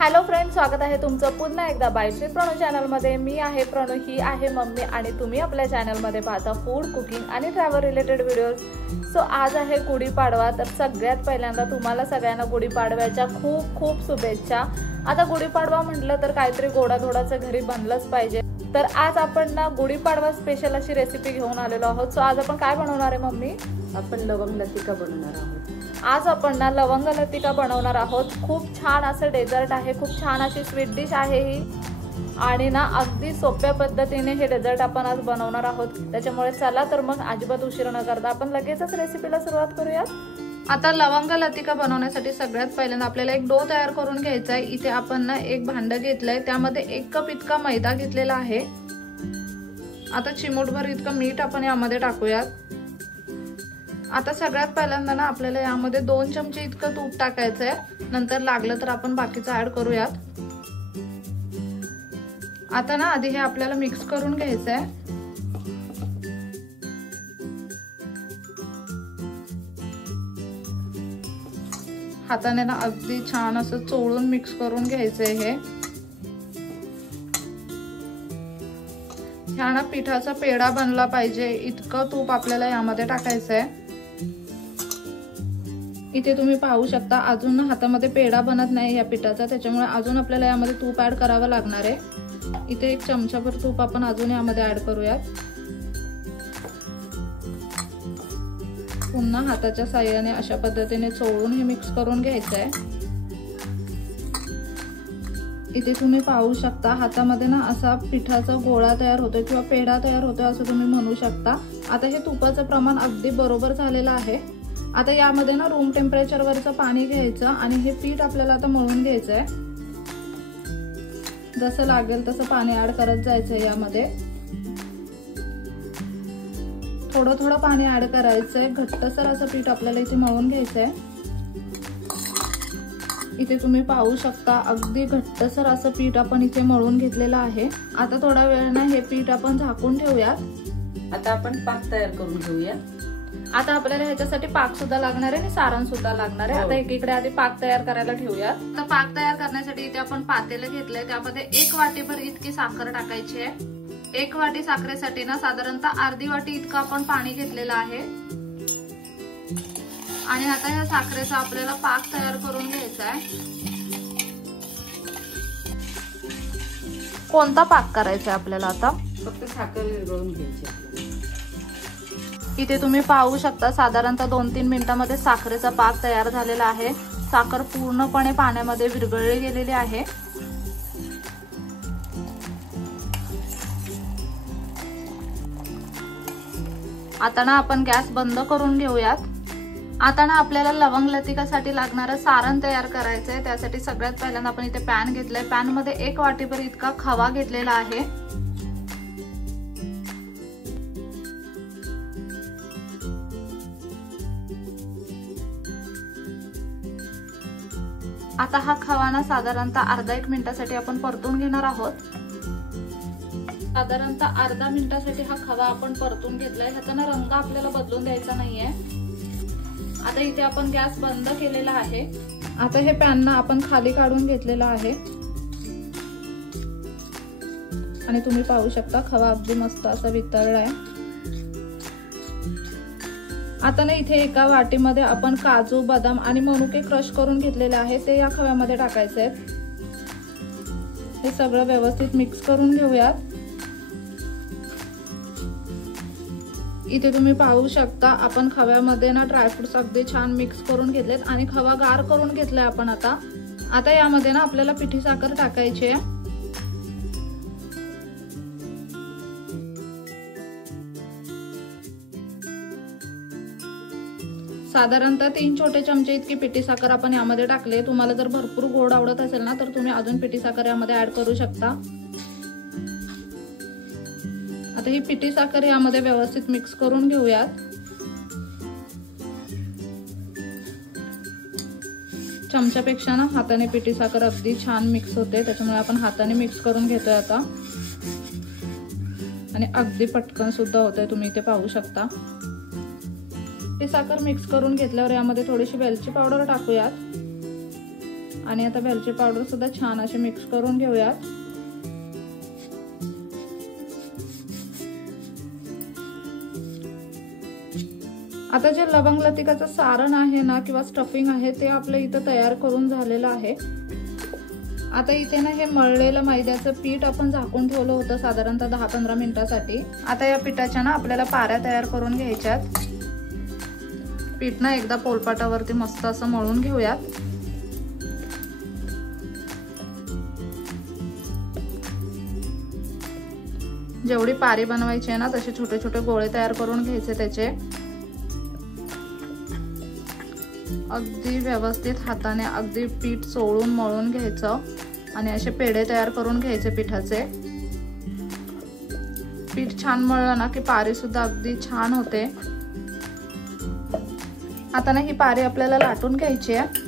Hello friends, स्वागत आहे तुमचं पुन्हा एकदा बाय श्री प्रणू चॅनलमध्ये। मी आहे प्रणू, ही आहे मम्मी आणि तुम्ही आपल्या चॅनलमध्ये पाहता फूड, कुकिंग आणि ट्रॅव्हल रिलेटेड व्हिडिओज। सो आज आहे गुढीपाडवा, तर सगळ्यात पहिल्यांदा तुम्हाला सगळ्यांना गुढीपाडव्याच्या खूप खूप शुभेच्छा। आता गुढीपाडवा म्हटलं तर काहीतरी गोडाधोडाचं घरी बनलंच पाहिजे, तर आज आपण ना गुढीपाडवा स्पेशल अशी रेसिपी घेऊन आलेलो आहोत। सो आज आपण काय बनवणार आहे मम्मी? आपण लवंग लतिका बनवणार आहोत। आज आपण ना लवंग लतिका बनवणार आहोत। खूप छान असं डेझर्ट आहे, खूप छान अशी स्वीट डिश आहे ही, आणि ना अगदी सोप्या पद्धतीने हे डेझर्ट आपण आज बनवणार आहोत। त्याच्यामुळे चला तर मग अजिबात उशीर न करता आपण लगेचच रेसिपीला सुरुवात करूयात। आता लवंग लतिका बनवण्यासाठी सगळ्यात पहिल्यांदा आपल्याला एक डो तयार करून घ्यायचा आहे। इथे आपण ना एक भांड घेतलंय, त्यामध्ये 1 कप इतका मैदा घेतलेला आहे। आता चिमूटभर इतकं मीठ आपण यामध्ये टाकूयात। आता सगळ्यात पहिल्यांदा ना आपल्याला यामध्ये 2 चमचे इतकं तूप टाकायचंय, नंतर लागलं तर आपण बाकीचं ऍड करूयात। आता ना आधी हे आपल्याला मिक्स करून घ्यायचंय। हाताने ना अगदी छान असं चोळून मिक्स करून घ्यायचंय हे। ह्या ना पिठाचा पेढा बनला पाहिजे इतकं तूप आपल्याला यामध्ये टाकायचंय। इथे तुम्ही पाहू शकता अजून हातामध्ये पेढा बनत नाही या पिठाचा, त्याच्यामुळे अजून आपल्याला यामध्ये तूप ऍड करावं लागणार आहे। इथे 1 चमचाभर तूप आपण अजून यामध्ये ऍड करूयात। पुन्हा हाताच्या साहाय्याने अशा पद्धतीने चोळून हे मिक्स करून घ्यायचंय। इथे तुम्ही पाहू शकता हातामध्ये ना असा पिठाचा गोळा तयार होतोय किंवा पेढा तयार होतोय असं तुम्ही म्हणू शकता। आता हे तुपाचं प्रमाण अगदी बरोबर झालेलं आहे। आता यामध्ये ना रूम टेम्परेचर वरचं पाणी घ्यायचं आणि हे पीठ आपल्याला आता मळून घ्यायचंय। जसं लागेल तसं पाणी ऍड करत जायचंय यामध्ये। थोडं थोडं पाणी ऍड करायचंय, घट्टसर असं पीठ आपल्याला इथे मळून घ्यायचंय। इथे तुम्ही पाहू शकता अगदी घट्टसर असं पीठ आपण इथे मळून घेतलेलं आहे। आता थोडा वेळ ना हे पीठ आपण झाकून ठेवूयात। आता आपण पाक तयार करून घेऊया। आता आपल्याला ह्याच्यासाठी पाक सुद्धा लागणार आहे आणि सारण सुद्धा लागणार आहे। आता एकीकडे आधी पाक तयार करायला ठेवूयात। तर पाक तयार करण्यासाठी इथे आपण पातेलं घेतलंय, त्यामध्ये 1 वाटीभर इतकी साखर टाकायची आहे। 1 वाटी साखरेसाठी ना साधारणतः अर्धी वाटी इतकं आपण पाणी घेतलेलं आहे। आणि आता ह्या साखरेचा आपल्याला पाक तयार करून घ्यायचा आहे। कोणता पाक करायचा आहे आपल्याला? आता फक्त साखर विरघळून घ्यायची। इथे तुम्ही पाहू शकता साधारणतः 2-3 मिनिटांमध्ये साखरेचा पाक तयार झालेला आहे। साखर पूर्णपणे पाण्यामध्ये विरघळली गेलेली आहे। आता ना आपण गॅस बंद करून घेऊयात। आता ना आपल्याला लवंग लतिकासाठी लागणारं सारण तयार करायचंय। त्यासाठी सगळ्यात पहिल्यांदा आपण इथे पॅन घेतलाय, पॅन मध्ये 1 वाटीभर इतका खवा घेतलेला आहे। आता हा खवा ना साधारणतः अर्धा 1 मिनिटासाठी आपण परतून घेणार आहोत। साधारणतः अर्धा मिनिटासाठी हा खवा आपण परतून घेतलाय। ह्याचा ना रंग आपल्याला बदलून द्यायचा नाहीये। आता इथे आपण गॅस बंद केलेला आहे। आता हे पॅन ना आपण खाली काढून घेतलेला आहे आणि तुम्ही पाहू शकता खवा अगदी मस्त असा वितळलाय। आता ना इथे एका वाटीमध्ये आपण काजू, बदाम आणि मनुके क्रश करून घेतलेले आहे, ते या खव्यामध्ये टाकायचे आहेत। हे सगळं व्यवस्थित मिक्स करून घेऊयात। इथे तुम्ही पाहू शकता आपण खव्यामध्ये ना ड्रायफ्रुट्स अगदी छान मिक्स करून घेतलेत आणि खवा गार करून घेतलाय आपण। आता यामध्ये ना आपल्याला पिठी साखर टाकायची आहे। साधारणतः 3 छोटे चमचे इतकी पिठी साखर आपण यामध्ये टाकले। तुम्हाला जर भरपूर गोड आवडत असेल ना तर तुम्ही अजून पिठी साखर यामध्ये ऍड करू शकता। आता ही पिठी साखर यामध्ये व्यवस्थित मिक्स करून घेऊयात। चमच्यापेक्षा ना हाताने पिठी साखर अगदी छान मिक्स होते, त्याच्यामुळे आपण हाताने मिक्स करून घेतोय आता। आणि अगदी पटकन सुद्धा होतंय, तुम्ही इथे पाहू शकता। हे साखर मिक्स करून घेतल्यावर यामध्ये थोडीशी वेलची पावडर टाकूयात आणि आता वेलची पावडर सुद्धा छान असे मिक्स करून घेऊयात. आता जे लवंग लतिकाचं सारण आहे ना किंवा स्टफिंग आहे ते आपलं इथं तयार करून झालेलं आहे. आता इथे ना हे मळलेलं मैद्याचं पीठ आपण झाकून ठेवलं होतं साधारणतः 10-15 मिनिटांसाठी. आता या पिठाच्या ना आपल्याला पाऱ्या तयार करून घ्यायच्यात. पीठ ना एकदा पोलपाटावरती मस्त असं मळून घेऊयात. जेवढी पारी बनवायची आहे ना तसे छोटे छोटे गोळे तयार करून घ्यायचे त्याचे. अगदी व्यवस्थित हाताने अगदी पीठ चोळून मळून घ्यायचं आणि असे पेढे तयार करून घ्यायचे पिठाचे. पीठ छान मळलं ना की पारी सुद्धा अगदी छान होते. आता ना ही पारी आपल्याला लाटून घ्यायची आहे.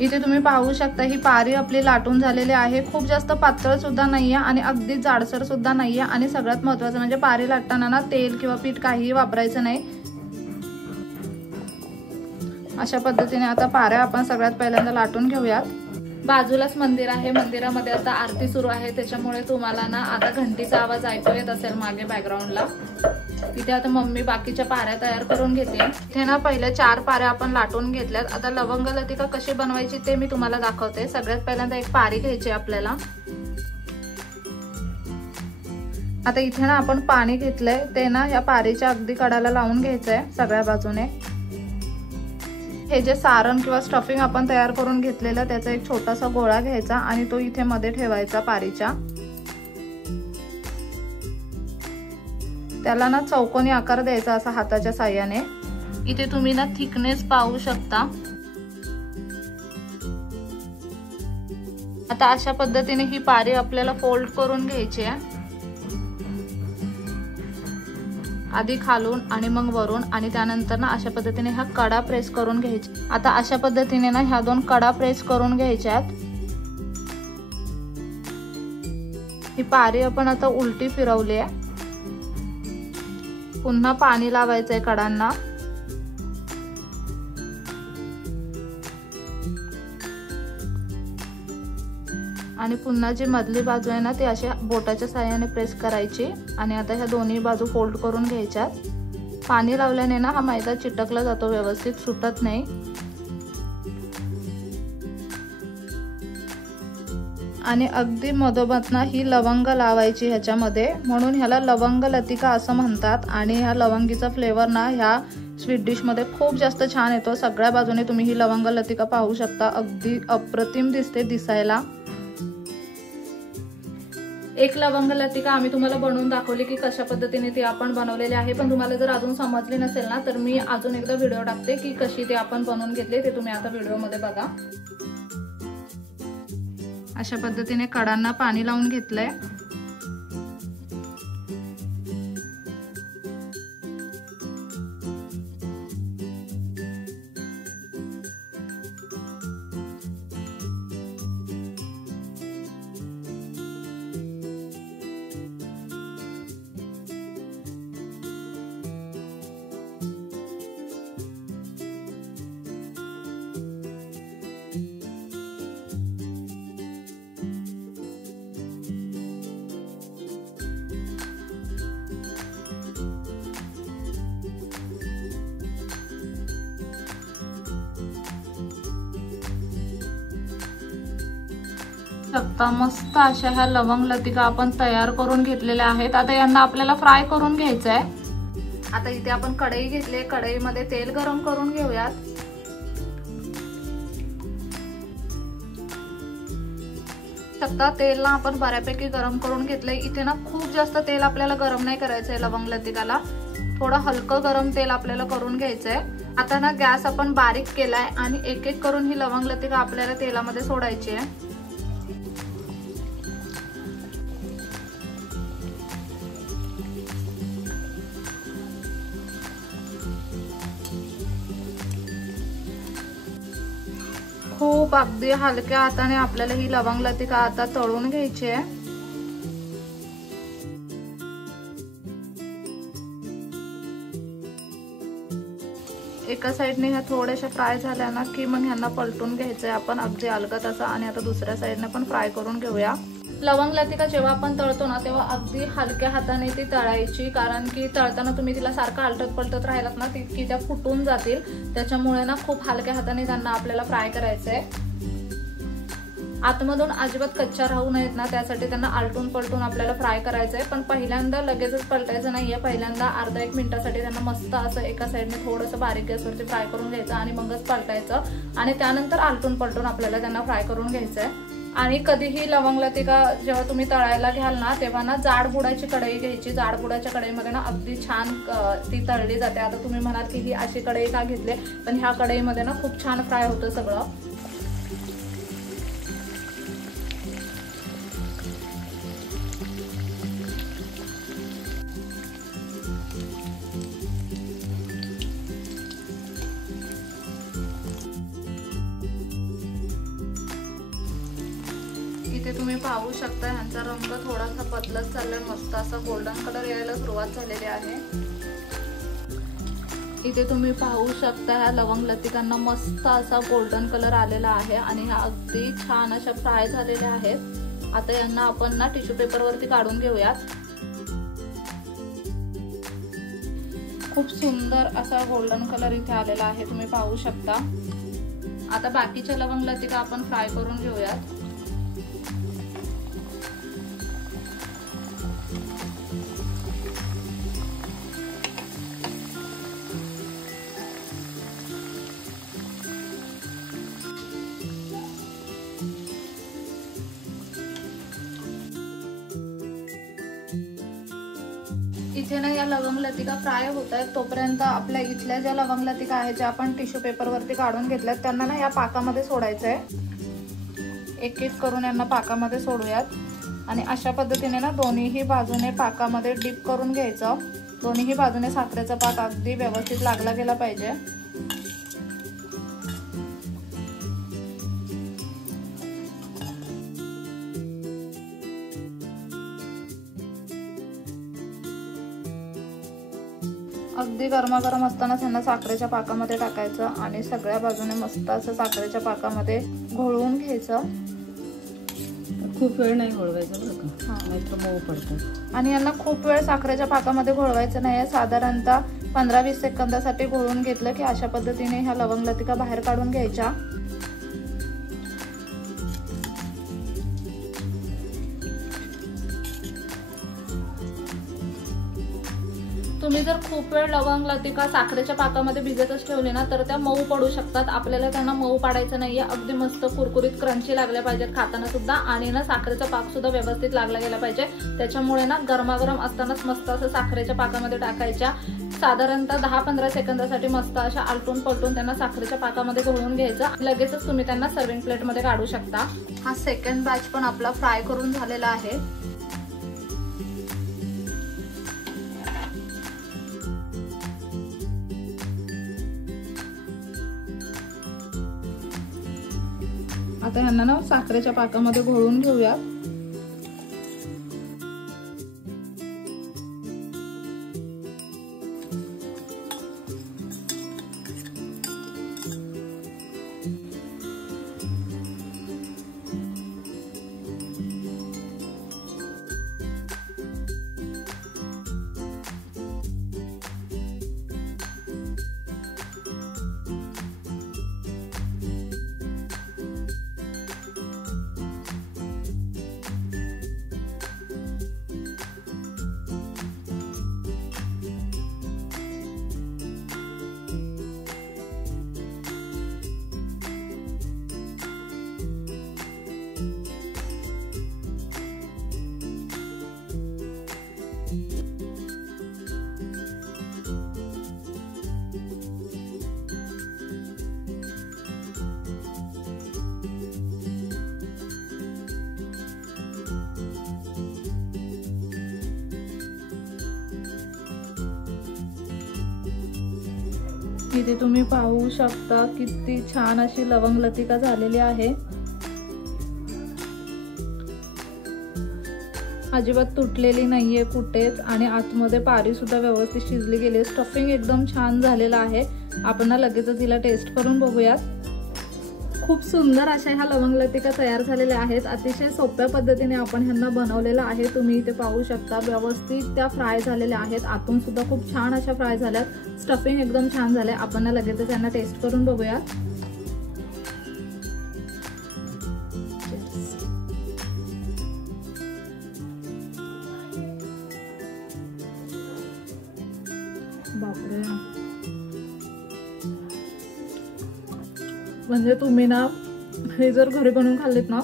इथे तुम्ही पाहू शकता ही पारी आपली लाटून झालेली आहे. खूप जास्त पातळ सुद्धा नाहीये आणि अगदी जाडसर सुद्धा नाहीये. आणि सगळ्यात महत्त्वाचं म्हणजे पारी लाटताना ना तेल किंवा पीठ काहीही वापरायचं नाही. अशा पद्धतीने आता पाऱ्या आपण सगळ्यात पहिल्यांदा लाटून घेऊयात. बाजूलाच मंदिर आहे. मंदिरामध्ये आता आरती सुरू आहे त्याच्यामुळे तुम्हाला ना आता घंटीचा आवाज ऐकू येत असेल मागे बॅकग्राऊंडला. इथे आता मम्मी बाकीच्या पाऱ्या तयार करून घेते. इथे ना पहिले 4 पाऱ्या आपण लाटून घेतल्यात. आता लवंग लतिका कशी बनवायची ते मी तुम्हाला दाखवते. सगळ्यात पहिल्यांदा एक पारी घ्यायची आपल्याला. आता इथे ना आपण पाणी घेतलंय ते ना या पारीच्या अगदी कडाला लावून घ्यायचंय सगळ्या बाजूने. हे जे सारण किंवा स्टफिंग आपण तयार करून घेतलेलं त्याचा एक छोटासा गोळा घ्यायचा आणि तो इथे मध्ये ठेवायचा पारीच्या. त्याला ना चौकोनी आकार द्यायचा असा हाताच्या साह्याने. इथे तुम्ही ना थिकनेस पाहू शकता. आता अशा पद्धतीने ही पारी आपल्याला फोल्ड करून घ्यायची आहे. आधी खालून आणि मग वरून आणि त्यानंतर ना अशा पद्धतीने ह्या कडा प्रेस करून घ्यायची. आता अशा पद्धतीने ना ह्या 2 कडा प्रेस करून घ्यायच्यात. ही पारी आपण आता उलटी फिरवली आहे. पुन्हा पाणी लावायचंय कडांना. आणि पुन्हा जी मधली बाजू आहे ना ती अशा बोटाच्या साहाय्याने प्रेस करायची आणि आता ह्या दोन्ही बाजू फोल्ड करून घ्यायच्यात. पाणी लावल्याने ना हा मैदा चिटकला जातो, व्यवस्थित सुटत नाही. आणि अगदी मधोमध ना ही लवंग लावायची ह्याच्यामध्ये, म्हणून ह्याला लवंग लतिका असं म्हणतात. आणि ह्या लवंगीचा फ्लेवर ना ह्या स्वीट डिश मध्ये खूप जास्त छान येतो. सगळ्या बाजूने तुम्ही ही लवंग लतिका पाहू शकता. अगदी अप्रतिम दिसते दिसायला. एक लवंग लतिका आम्ही तुम्हाला बनवून दाखवली की कशा पद्धतीने ती आपण बनवलेली आहे. पण तुम्हाला जर अजून समजली नसेल ना तर मी अजून एकदा व्हिडिओ टाकते की कशी ती आपण बनवून घेतली, ते तुम्ही आता व्हिडिओमध्ये बघा. अशा पद्धतीने कडांना पाणी लावून घेतलंय. शकता मस्त अशा ह्या लवंग लतिका आपण तयार करून घेतलेल्या आहेत. आता यांना आपल्याला फ्राय करून घ्यायचंय. आता इथे आपण कढई घेतली. कढईमध्ये तेल गरम करून घेऊयात. शकता तेल ना आपण बऱ्यापैकी गरम करून घेतलंय. इथे ना खूप जास्त तेल आपल्याला गरम नाही करायचंय लवंग लतिकाला. थोडं हलकं गरम तेल आपल्याला करून घ्यायचंय. आता ना गॅस आपण बारीक केलाय आणि एक एक करून ही लवंग लतिका आपल्याला तेलामध्ये सोडायची आहे. खूप अगदी हलक्या हाताने आपल्याला ही लवंग लतिका आता तळून घ्यायची आहे. एका साईडने ह्या थोड्याशा फ्राय झाल्या ना की मग ह्यांना पलटून घ्यायचंय आपण अगदी अलगद असं। आणि आता दुसऱ्या साईडने पण फ्राय करून घेऊया। लवंग लतिका जेव्हा आपण तळतो ना तेव्हा अगदी हलक्या हाताने ती तळायची, कारण की तळताना तुम्ही तिला सारखं आलटत पलटत राहिलात ना की त्या फुटून जातील। त्याच्यामुळे ना खूप हलक्या हाताने त्यांना आपल्याला फ्राय करायचंय। आतमधून अजिबात कच्च्या राहू नयेत ना, त्यासाठी त्यांना आलटून पलटून आपल्याला फ्राय करायचंय। पण पहिल्यांदा लगेचच पलटायचं नाहीये, पहिल्यांदा अर्धा एक मिनिटासाठी त्यांना मस्त असं एका साईडने थोडंसं बारीक गॅसवरती फ्राय करून घ्यायचं आणि मगच पलटायचं। आणि त्यानंतर आलटून पलटून आपल्याला त्यांना फ्राय करून घ्यायचंय। आणि कधीही लवंग लतिका जेव्हा तुम्ही तळायला घ्याल ना तेव्हा ना जाड बुडाची कढई घ्यायची। जाड बुडाच्या कढईमध्ये ना अगदी छान ती तळली जाते। आता तुम्ही म्हणाल की ही अशी कढई का घेतली, पण ह्या कढईमध्ये ना खूप छान फ्राय होतं सगळं। इथे तुम्ही पाहू शकता ह्यांचा रंग थोडासा बदलत चाललाय, मस्त असा गोल्डन कलर यायला सुरुवात झालेली आहे। इथे तुम्ही पाहू शकता ह्या लवंग लतिकांना मस्त असा गोल्डन कलर आलेला आहे आणि ह्या अगदी छान अशा फ्राय झालेल्या आहेत। आता यांना आपण ना टिश्यू पेपर वरती काढून घेऊयात। खूप सुंदर असा गोल्डन कलर इथे आलेला आहे, तुम्ही पाहू शकता। आता बाकीच्या लवंग लतिका आपण फ्राय करून घेऊयात। इथे ना या लवंग लतिका फ्राय होत आहेत, तोपर्यंत आपल्या इथल्या ज्या लवंग लतिका आहेत ज्या आपण टिश्यू पेपर वरती काढून घेतल्यात त्यांना ना या पाकामध्ये सोडायचंय। एक एक करून यांना पाकामध्ये सोडूयात आणि अशा पद्धतीने ना दोन्हीही बाजूने पाकामध्ये डिप करून घ्यायचं। दोन्हीही बाजूने साखरेचा पाक अगदी व्यवस्थित लागला गेला पाहिजे। अगदी गरमागरम असताना त्यांना साखरेच्या पाकामध्ये टाकायचं आणि सगळ्या बाजूने मस्त असं साखरेच्या पाकामध्ये घोळवून घ्यायचं। खूप वेळ नाही घोळवायचं बरं का, नाहीतर मऊ पडतात। आणि यांना खूप वेळ साखरेच्या पाकामध्ये घोळवायचं नाहीये, साधारणतः 15-20 सेकंदासाठी घोळवून घेतलं की अशा पद्धतीने ह्या लवंग लतिका बाहेर काढून घ्यायच्या। तुम्ही जर खूप वेळ लवंग लतिका साखरेच्या पाकामध्ये भिजतच ठेवली ना तर त्या मऊ पडू शकतात। आपल्याला त्यांना मऊ पाडायचं नाहीये, अगदी मस्त कुरकुरीत क्रंची लागल्या पाहिजेत खाताना सुद्धा आणि ना साखरेचा पाक सुद्धा व्यवस्थित लागला गेला पाहिजे। त्याच्यामुळे ना गरमागरम असतानाच मस्त असं साखरेच्या पाकामध्ये टाकायच्या। साधारणतः 10-15 सेकंदासाठी मस्त अशा आलटून पलटून त्यांना साखरेच्या पाकामध्ये घोळवून घ्यायचं। लगेचच तुम्ही त्यांना सर्विंग प्लेट मध्ये काढू शकता। हा सेकंड बॅच पण आपला फ्राय करून झालेला आहे। आता ह्यांना ना साखरेच्या पाकामध्ये घोळून घेऊया। इथे तुम्ही पाहू शकता किती छान अशी लवंग लतिका झालेली आहे। अजिबात तुटलेली नाहीये कुठेच आणि आतमध्ये पारी सुद्धा व्यवस्थित शिजली गेली। स्टफिंग एकदम छान झालेलं आहे। आपण ना लगेचच हिला टेस्ट करून बघूयात. खूप सुंदर अशा ह्या लवंग लतिका तयार झालेल्या आहेत. अतिशय सोप्या पद्धतीने आपण ह्यांना बनवलेलं आहे. तुम्ही इथे पाहू शकता व्यवस्थित त्या फ्राय झालेल्या आहेत. आतून सुद्धा खूप छान अशा फ्राय झाल्यात. स्टफिंग एकदम छान झाले. आपण ना लगेचच यांना टेस्ट करून बघूया. बापरे, म्हणजे तुम्ही ना हे जर घरी बनवून खाल्लीत ना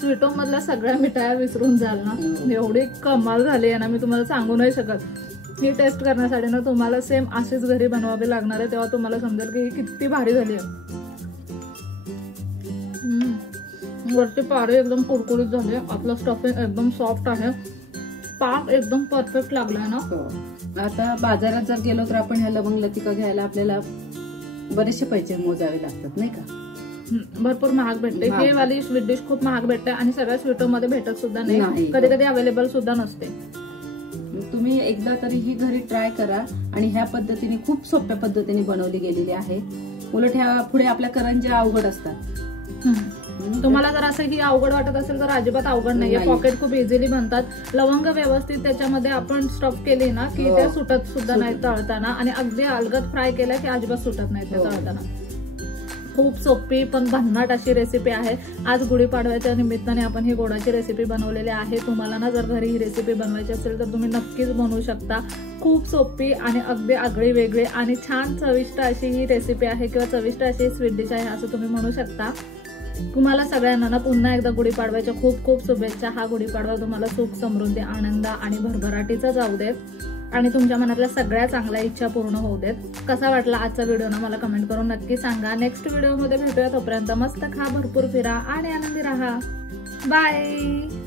स्वीट होम मधल्या सगळ्या मिठाया विसरून जाल ना. एवढी कमाल झाली आहे ना, मी तुम्हाला सांगू नाही शकत. ही टेस्ट करण्यासाठी ना तुम्हाला सेम अशीच घरी बनवावी लागणार आहे. तेव्हा तुम्हाला समजेल की ही किती भारी झाली आहे. वरती पारी एकदम कुरकुरीत झाली. आपलं स्टफिंग एकदम सॉफ्ट आहे. पाक एकदम परफेक्ट लागलाय ना. आता बाजारात जर गेलो तर आपण ह्या लवंग लतिका घ्यायला आपल्याला बरेचसे पैसे मोजावे लागतात नाही का. भरपूर महाग भेटते. हे वाली स्वीट डिश खूप महाग भेटते आणि सगळ्या स्वीट मध्ये भेटत सुद्धा नाही. कधी कधी अवेलेबल सुद्धा नसते. तुम्ही एकदा तरी ही घरी ट्राय करा. आणि ह्या पद्धतीने खूप सोप्या पद्धतीने बनवली गेलेली आहे. उलट ह्या पुढे आपल्या करंज्या अवघड असतात. तुम्हाला जर असं ही अवघड वाटत असेल तर अजिबात अवघड नाहीये. पॉकेट खूप इझिली बनतात. लवंग व्यवस्थित त्याच्यामध्ये आपण स्टफ केली ना की ते सुटत सुद्धा नाही तळताना. आणि अगदी अलगद फ्राय केल्या की अजिबात सुटत नाही ते तळताना. खूप सोपी पण भन्नाट अशी रेसिपी आहे. आज गुढीपाडव्याच्या निमित्ताने आपण ही गोडाची रेसिपी बनवलेली आहे. तुम्हाला ना जर घरी ही रेसिपी बनवायची असेल तर तुम्ही नक्कीच बनवू शकता. खूप सोपी आणि अगदी आगळी वेगळी आणि छान चविष्ट अशी ही रेसिपी आहे किंवा चविष्ट अशी स्वीट डिश आहे असं तुम्ही म्हणू शकता. तुम्हाला सगळ्यांना ना पुन्हा एकदा गुढीपाडव्याच्या खूप खूप शुभेच्छा. हा गुढीपाडवा तुम्हाला सुख, समृद्धी, आनंद आणि भरभराटीचा जाऊ देत आणि तुमच्या मनातल्या सगळ्या चांगल्या इच्छा पूर्ण होऊ देत. कसा वाटला आजचा व्हिडिओ ना मला कमेंट करून नक्की सांगा. नेक्स्ट व्हिडिओ मध्ये भेटूया. तोपर्यंत मस्त खा, भरपूर फिरा आणि आनंदी राहा. बाय.